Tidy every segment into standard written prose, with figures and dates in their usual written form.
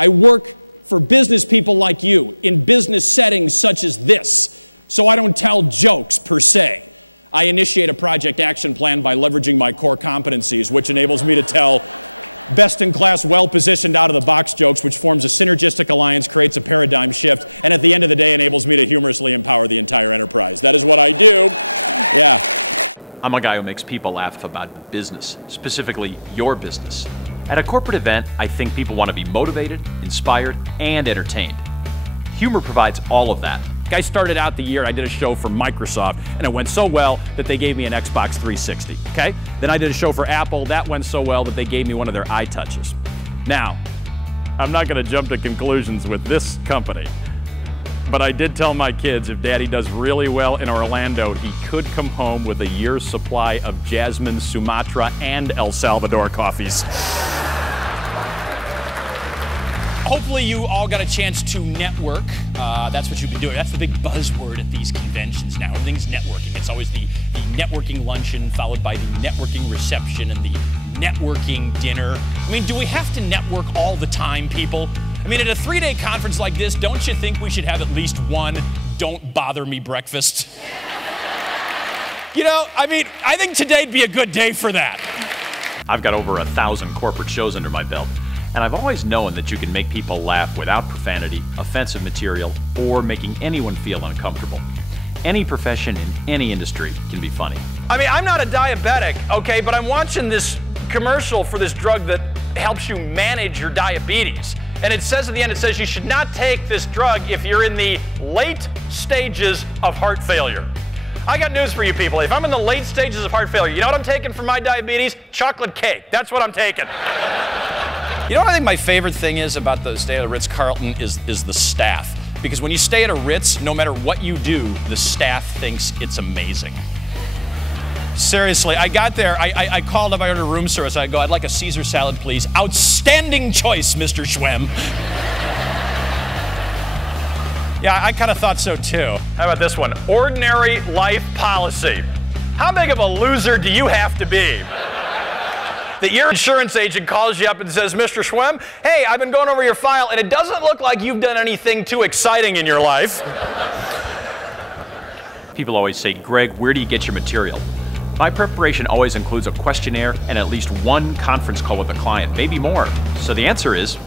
I work for business people like you in business settings such as this, so I don't tell jokes per se. I initiate a project action plan by leveraging my core competencies, which enables me to tell best-in-class, well-positioned, out-of-the-box jokes, which forms a synergistic alliance, creates a paradigm shift, and at the end of the day enables me to humorously empower the entire enterprise. That is what I do. Yeah. I'm a guy who makes people laugh about business, specifically your business. At a corporate event, I think people want to be motivated, inspired, and entertained. Humor provides all of that. I started out the year, I did a show for Microsoft, and it went so well that they gave me an Xbox 360, okay? Then I did a show for Apple, that went so well that they gave me one of their iTouches. Now, I'm not gonna jump to conclusions with this company, but I did tell my kids if Daddy does really well in Orlando, he could come home with a year's supply of Jasmine, Sumatra, and El Salvador coffees. Hopefully you all got a chance to network. That's what you've been doing. That's the big buzzword at these conventions now. Everything's networking. It's always the networking luncheon followed by the networking reception and the networking dinner. I mean, do we have to network all the time, people? I mean, at a 3-day conference like this, don't you think we should have at least one don't bother me breakfast? You know, I mean, I think today'd be a good day for that. I've got over 1,000 corporate shows under my belt. And I've always known that you can make people laugh without profanity, offensive material, or making anyone feel uncomfortable. Any profession in any industry can be funny. I mean, I'm not a diabetic, okay, but I'm watching this commercial for this drug that helps you manage your diabetes. And it says at the end, it says you should not take this drug if you're in the late stages of heart failure. I got news for you people. If I'm in the late stages of heart failure, you know what I'm taking for my diabetes? Chocolate cake. That's what I'm taking. You know what I think my favorite thing is about the stay at the Ritz-Carlton is the staff. Because when you stay at a Ritz, no matter what you do, the staff thinks it's amazing. Seriously, I got there, I called up, I ordered room service, I go, I'd like a Caesar salad, please. Outstanding choice, Mr. Schwem. Yeah, I kind of thought so too. How about this one? Ordinary life policy. How big of a loser do you have to be? That your insurance agent calls you up and says, Mr. Schwem, hey, I've been going over your file and it doesn't look like you've done anything too exciting in your life. People always say, Greg, where do you get your material? My preparation always includes a questionnaire and at least one conference call with a client, maybe more. So the answer is,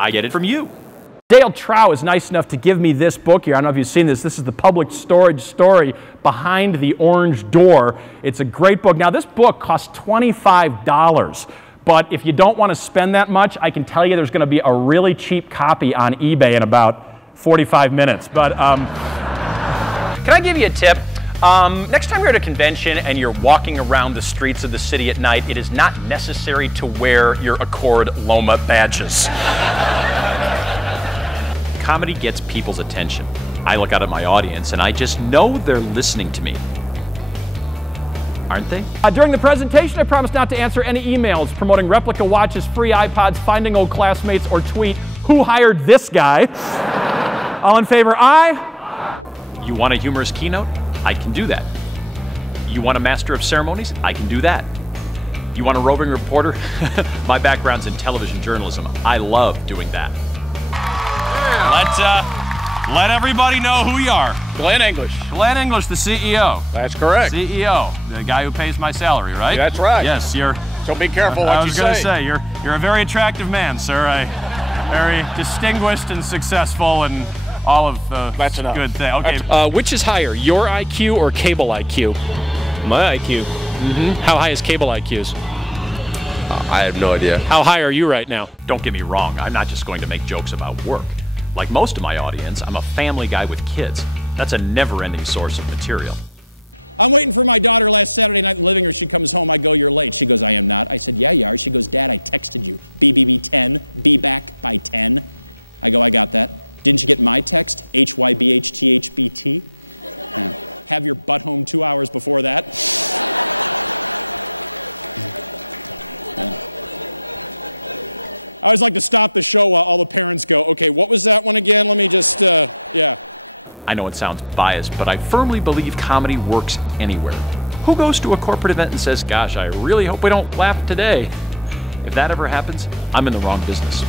I get it from you. Dale Trow is nice enough to give me this book here. I don't know if you've seen this. This is the Public Storage Story Behind the Orange Door. It's a great book. Now, this book costs $25, but if you don't want to spend that much, I can tell you there's going to be a really cheap copy on eBay in about 45 minutes. But can I give you a tip? Next time you're at a convention and you're walking around the streets of the city at night, it is not necessary to wear your Accord Loma badges. Comedy gets people's attention. I look out at my audience and I just know they're listening to me. Aren't they? During the presentation, I promised not to answer any emails promoting replica watches, free iPods, finding old classmates, or tweet, who hired this guy? All in favor, aye? You want a humorous keynote? I can do that. You want a master of ceremonies? I can do that. You want a roving reporter? My background's in television journalism. I love doing that. Let everybody know who you are. Glenn English. Glenn English, the CEO. That's correct. CEO, the guy who pays my salary, right? That's right. Yes, you're. So be careful what you say. I was going to say, you're a very attractive man, sir. Very distinguished and successful and all of the good things. Okay. Which is higher, your IQ or cable IQ? My IQ. How high is cable IQs? I have no idea. How high are you right now? Don't get me wrong, I'm not just going to make jokes about work. Like most of my audience, I'm a family guy with kids. That's a never-ending source of material. I'm waiting for my daughter last Saturday night in the living room. She comes home, I go, you're late. She goes, I am not. I said, yeah, you are. She goes, Dad, I texted you. BBB 10, be back by 10. I go, I got that. Didn't you get my text? HYBHTHBT? Have your butt home 2 hours before that. I always like to stop the show while all the parents go, okay, what was that one again? Let me just, yeah. I know it sounds biased, but I firmly believe comedy works anywhere. Who goes to a corporate event and says, gosh, I really hope we don't laugh today? If that ever happens, I'm in the wrong business.